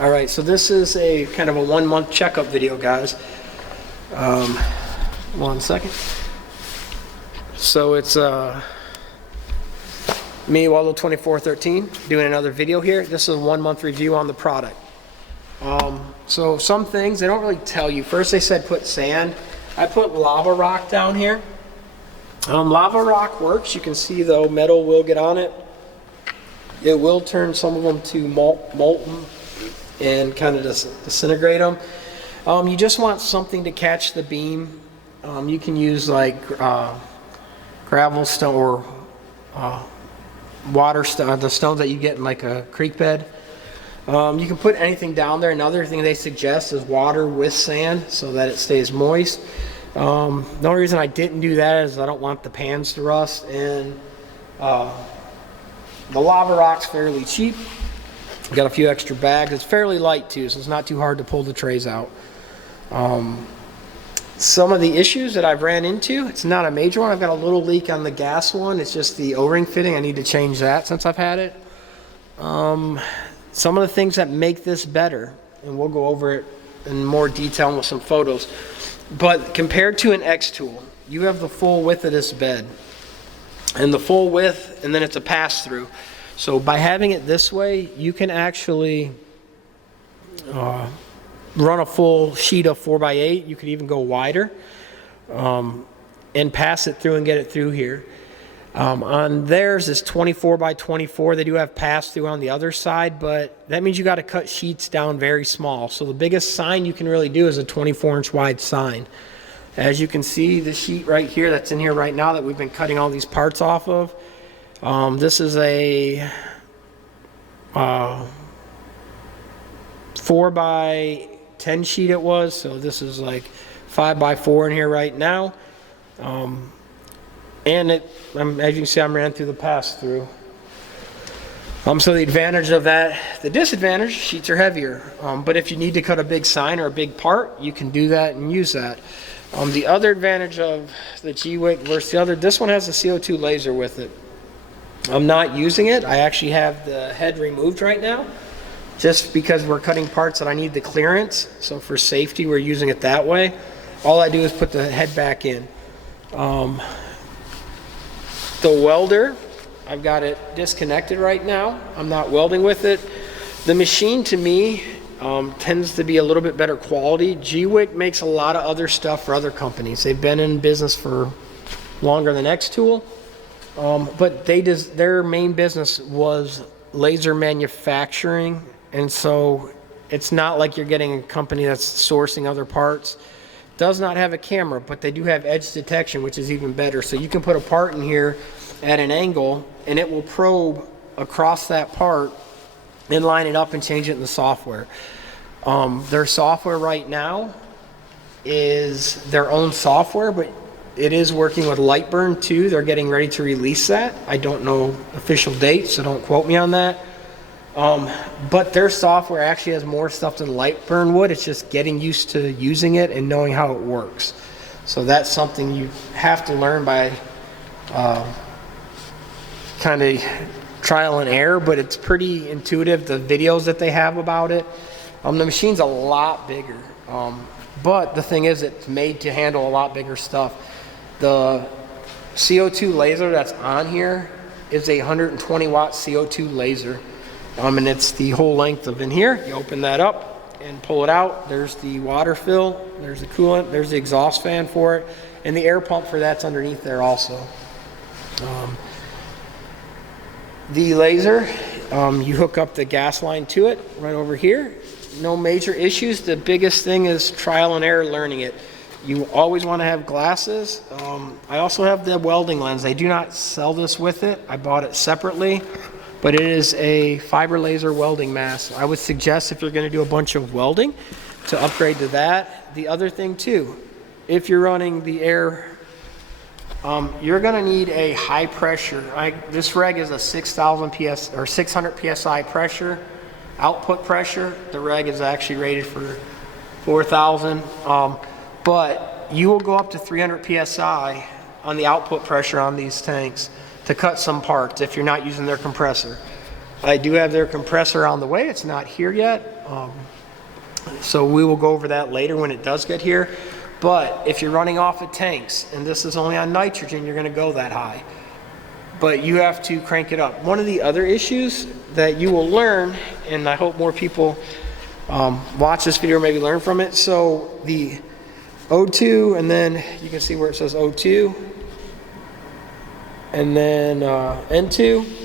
All right, so this is a kind of a 1 month checkup video, guys. 1 second. So it's me, ROLLO2413, doing another video here. This is a 1 month review on the product. So some things they don't really tell you. First they said put sand. I put lava rock down here. Lava rock works. You can see though metal will get on it. It will turn some of them to molten and kind of disintegrate them. You just want something to catch the beam. You can use like gravel stone or water stone, the stones that you get in like a creek bed. You can put anything down there. Another thing they suggest is water with sand so that it stays moist. The only reason I didn't do that is I don't want the pans to rust, and the lava rock's fairly cheap. Got a few extra bags. It's fairly light too, so it's not too hard to pull the trays out. Some of the issues that I've ran into, it's not a major one. I've got a little leak on the gas one. It's just the O-ring fitting. I need to change that since I've had it. Some of the things that make this better, and we'll go over it in more detail with some photos, but compared to an X tool, you have the full width of this bed and the full width, and then it's a pass-through. So by having it this way, you can actually run a full sheet of 4x8. You could even go wider and pass it through and get it through here. On theirs is 24x24. They do have pass-through on the other side, but that means you got to cut sheets down very small. So the biggest sign you can really do is a 24-inch wide sign. As you can see, the sheet right here that's in here right now that we've been cutting all these parts off of, this is a 4x10 sheet it was, so this is like 5x4 in here right now. And as you can see, I'm ran through the pass-through. So the advantage of that, the disadvantage, sheets are heavier. But if you need to cut a big sign or a big part, you can do that and use that. The other advantage of the Gweike versus the other, this one has a CO2 laser with it. I'm not using it. I actually have the head removed right now, just because we're cutting parts that I need the clearance. So for safety, we're using it that way. All I do is put the head back in. The welder, I've got it disconnected right now. I'm not welding with it. The machine to me tends to be a little bit better quality. Gweike makes a lot of other stuff for other companies. They've been in business for longer than X-Tool, but their main business was laser manufacturing, and so it's not like you're getting a company that's sourcing other parts. Does not have a camera, but they do have edge detection, which is even better. So you can put a part in here at an angle and it will probe across that part and line it up and change it in the software. Their software right now is their own software, but it is working with Lightburn too. They're getting ready to release that. I don't know official dates, so don't quote me on that. But their software actually has more stuff than Lightburn would. It's just getting used to using it and knowing how it works. So that's something you have to learn by kind of trial and error, but it's pretty intuitive, the videos that they have about it. The machine's a lot bigger, but the thing is it's made to handle a lot bigger stuff. The CO2 laser that's on here is a 120 watt CO2 laser. And it's the whole length of in here. You open that up and pull it out. There's the water fill, there's the coolant, there's the exhaust fan for it, and the air pump for that's underneath there also. The laser, you hook up the gas line to it right over here. No major issues. The biggest thing is trial and error learning it. You always want to have glasses. I also have the welding lens. They do not sell this with it. I bought it separately. But it is a fiber laser welding mask. I would suggest if you're going to do a bunch of welding to upgrade to that. The other thing too, if you're running the air, you're going to need a high pressure. This reg is a 6,000 PS or 600 psi pressure, output pressure. The reg is actually rated for 4,000, but you will go up to 300 psi on the output pressure on these tanks to cut some parts if you're not using their compressor. I do have their compressor on the way. It's not here yet. So we will go over that later when it does get here. But if you're running off of tanks, and this is only on nitrogen, you're going to go that high. But you have to crank it up. One of the other issues that you will learn, and I hope more people watch this video or maybe learn from it. So the O2, and then you can see where it says O2, and then N2.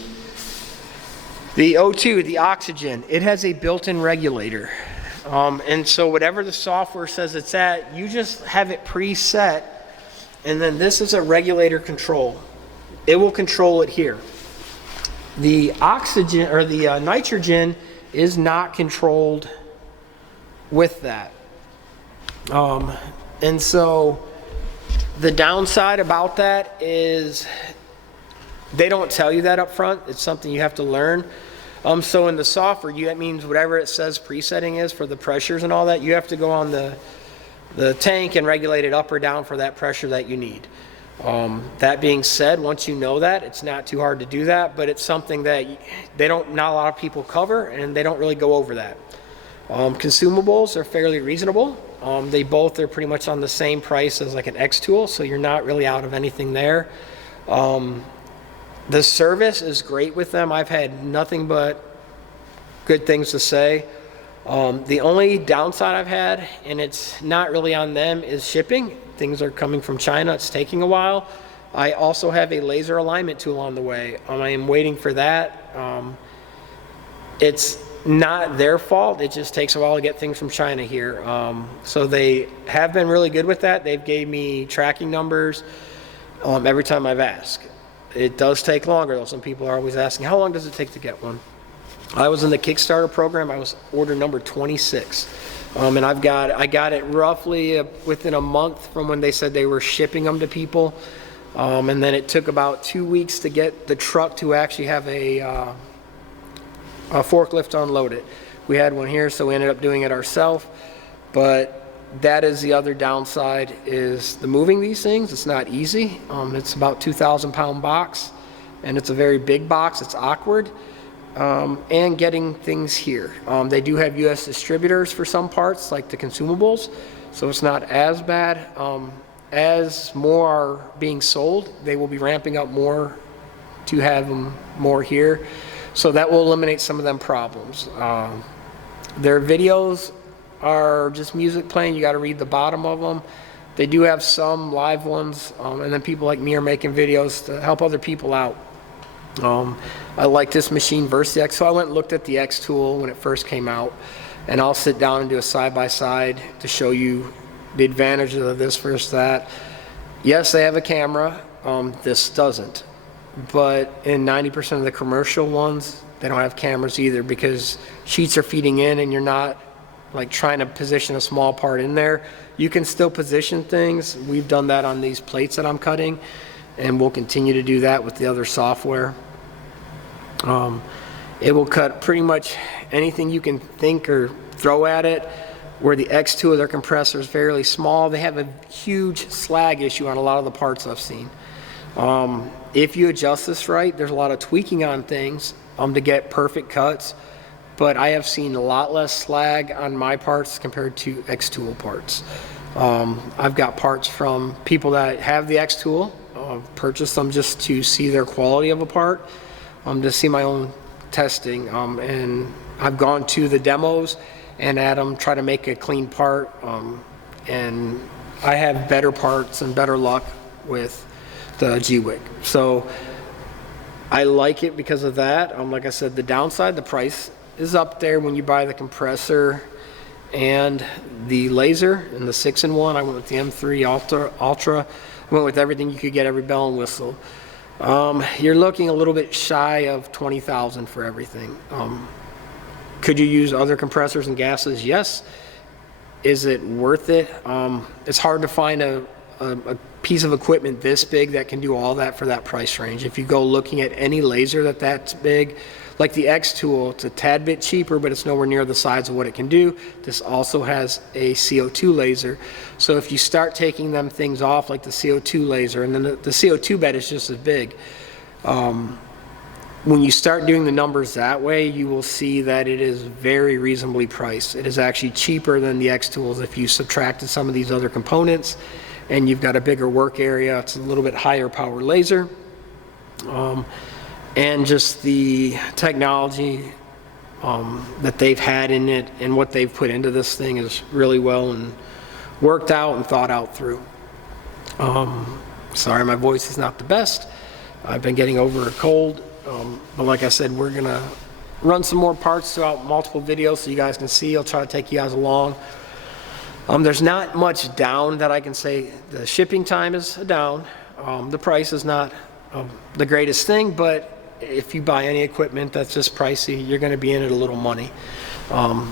The O2, the oxygen, it has a built-in regulator. And so whatever the software says it's at, you just have it preset, and then this is a regulator control. It will control it here. The oxygen, or the nitrogen, is not controlled with that. And so the downside about that is they don't tell you that up front. It's something you have to learn. So in the software, that means whatever it says presetting is for the pressures and all that, you have to go on the tank and regulate it up or down for that pressure that you need. That being said, once you know that, it's not too hard to do that, but it's something that not a lot of people cover, and they don't really go over that. Consumables are fairly reasonable. They both are pretty much on the same price as like an X tool, so you're not really out of anything there. The service is great with them. I've had nothing but good things to say. The only downside I've had, and it's not really on them, is shipping. Things are coming from China. It's taking a while. I also have a laser alignment tool on the way. I am waiting for that. It's not their fault. It just takes a while to get things from China here. So they have been really good with that. They've gave me tracking numbers every time I've asked. It does take longer though. Some people are always asking, how long does it take to get one? I was in the Kickstarter program. I was order number 26. And I got it roughly within a month from when they said they were shipping them to people. And then it took about 2 weeks to get the truck to actually have a forklift unload it. We had one here, so we ended up doing it ourselves. But that is the other downside, is the moving these things. It's not easy. It's about 2,000 pound box, and it's a very big box. It's awkward. And getting things here. They do have US distributors for some parts, like the consumables, so it's not as bad. As more are being sold, they will be ramping up more to have them more here, so that will eliminate some of them problems. Their videos are just music playing. You got to read the bottom of them. They do have some live ones, and then people like me are making videos to help other people out. I like this machine versus the X, so I went and looked at the X tool when it first came out, and I'll sit down and do a side-by-side to show you the advantages of this versus that. Yes, they have a camera. This doesn't, but in 90% of the commercial ones, they don't have cameras either, because sheets are feeding in and you're not like trying to position a small part in there. You can still position things. We've done that on these plates that I'm cutting, and we'll continue to do that with the other software. It will cut pretty much anything you can think or throw at it, where the X2 of their compressor is fairly small. They have a huge slag issue on a lot of the parts I've seen. If you adjust this right, there's a lot of tweaking on things to get perfect cuts, but I have seen a lot less slag on my parts compared to X-Tool parts. I've got parts from people that have the X-Tool, purchased them just to see their quality of a part, to see my own testing, and I've gone to the demos and had them try to make a clean part, and I have better parts and better luck with the Gweike. So I like it because of that. Like I said, the downside, the price is up there when you buy the compressor and the laser and the 6-in-1. I went with the M3 Ultra. I went with everything you could get, every bell and whistle. You're looking a little bit shy of $20,000 for everything. Could you use other compressors and gases? Yes. Is it worth it? It's hard to find a piece of equipment this big that can do all that for that price range. If you go looking at any laser that's big, like the X tool, it's a tad bit cheaper, but it's nowhere near the size of what it can do. This also has a CO2 laser. So if you start taking them things off, like the CO2 laser, and then the CO2 bed is just as big, when you start doing the numbers that way, you will see that it is very reasonably priced. It is actually cheaper than the X-Tools if you subtracted some of these other components, and you've got a bigger work area. It's a little bit higher power laser. And just the technology that they've had in it and what they've put into this thing is really well and worked out and thought out through. Sorry, my voice is not the best. I've been getting over a cold, but like I said, we're gonna run some more parts throughout multiple videos so you guys can see. I'll try to take you guys along. There's not much down that I can say. The shipping time is down. The price is not the greatest thing, but if you buy any equipment that's just pricey, you're going to be in it a little money.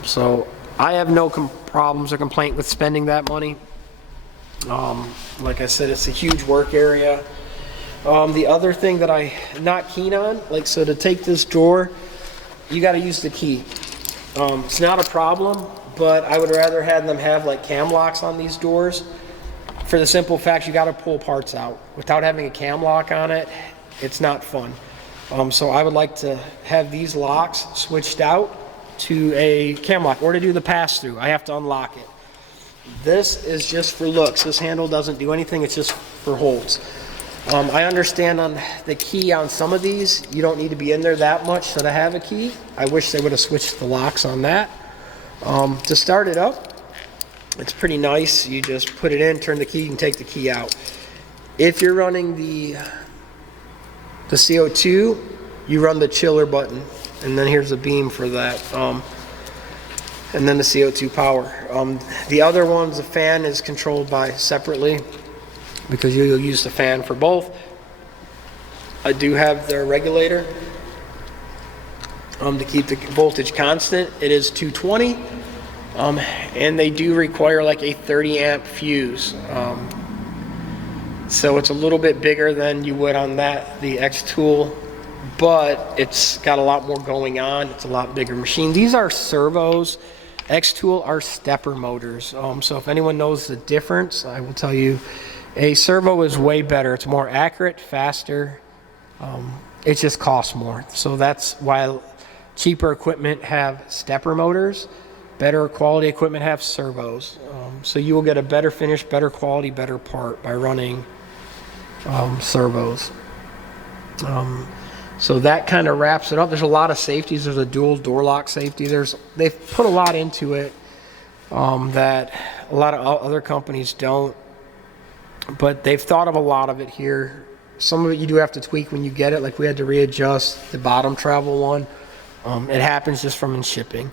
So I have no problems or complaint with spending that money. Like I said, it's a huge work area. The other thing that I'm not keen on, like, so to take this drawer, you got to use the key. It's not a problem, but I would rather have them have like cam locks on these doors, for the simple fact you got to pull parts out. Without having a cam lock on it, it's not fun. So I would like to have these locks switched out to a cam lock, or to do the pass-through. I have to unlock it. This is just for looks. This handle doesn't do anything, it's just for holds. I understand on the key on some of these, you don't need to be in there that much to have a key. I wish they would have switched the locks on that. To start it up, it's pretty nice. You just put it in, turn the key, you can take the key out. If you're running the CO2, you run the chiller button, and then here's a beam for that, and then the CO2 power. The other ones, the fan is controlled by separately, because you'll use the fan for both. I do have their regulator to keep the voltage constant. It is 220, and they do require like a 30 amp fuse. So it's a little bit bigger than you would on the X-Tool, but it's got a lot more going on. It's a lot bigger machine. These are servos. X-Tool are stepper motors. So if anyone knows the difference, I will tell you, a servo is way better. It's more accurate, faster. It just costs more. So that's why cheaper equipment have stepper motors. Better quality equipment have servos. So you will get a better finish, better quality, better part by running servos. So that kind of wraps it up. There's a lot of safeties. There's a dual door lock safety. They've put a lot into it that a lot of other companies don't. But they've thought of a lot of it here. Some of it you do have to tweak when you get it. Like we had to readjust the bottom travel one. It happens just from in shipping.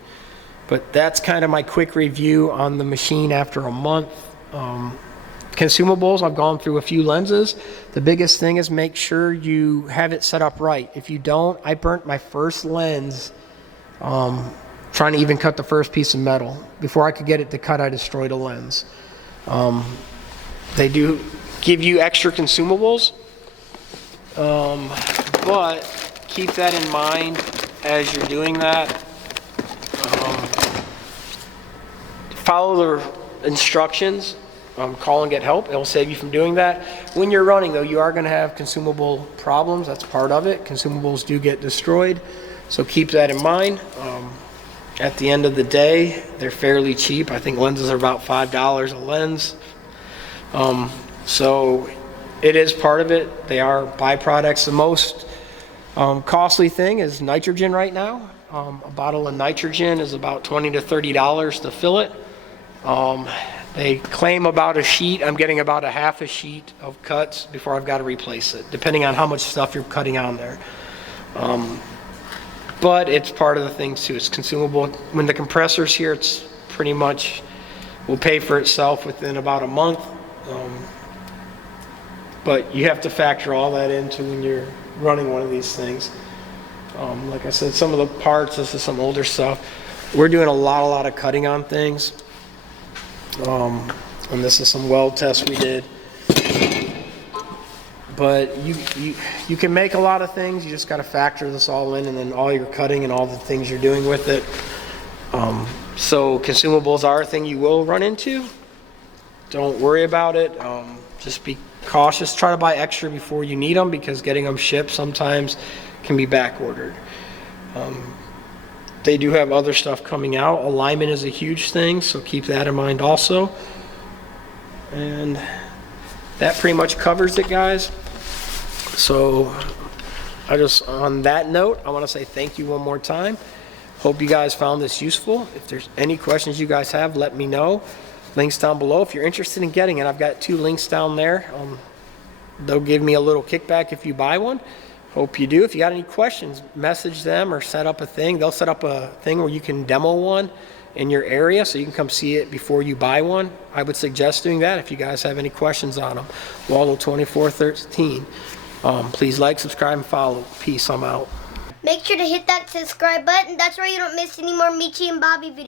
But that's kind of my quick review on the machine after a month. Consumables, I've gone through a few lenses. The biggest thing is make sure you have it set up right. If you don't, I burnt my first lens trying to even cut the first piece of metal. Before I could get it to cut, I destroyed a lens. They do give you extra consumables, but keep that in mind as you're doing that. Follow the instructions. Call and get help. It'll save you from doing that. When you're running, though, you are going to have consumable problems. That's part of it. Consumables do get destroyed, so keep that in mind. At the end of the day, they're fairly cheap. I think lenses are about $5 a lens. So it is part of it. They are byproducts. The most costly thing is nitrogen right now. A bottle of nitrogen is about $20 to $30 to fill it. They claim about a sheet. I'm getting about a half a sheet of cuts before I've got to replace it, depending on how much stuff you're cutting on there. But it's part of the things too. It's consumable. When the compressor's here, it's pretty much will pay for itself within about a month. But you have to factor all that into when you're running one of these things. Like I said, some of the parts, this is some older stuff. We're doing a lot of cutting on things. And this is some weld tests we did. But you can make a lot of things. You just got to factor this all in, and then all your cutting and all the things you're doing with it. So consumables are a thing you will run into. Don't worry about it. Just be cautious. Try to buy extra before you need them, because getting them shipped sometimes can be back ordered. They do have other stuff coming out. Alignment is a huge thing, so keep that in mind also. And that pretty much covers it, guys. So on that note, I want to say thank you one more time. Hope you guys found this useful. If there's any questions you guys have, let me know. Links down below. If you're interested in getting it, I've got 2 links down there. They'll give me a little kickback if you buy one. Hope you do. If you got any questions, message them or set up a thing. They'll set up a thing where you can demo one in your area so you can come see it before you buy one. I would suggest doing that if you guys have any questions on them. ROLLO 2413. Please like, subscribe, and follow. Peace. I'm out. Make sure to hit that subscribe button. That's why you don't miss any more Michi and Bobby videos.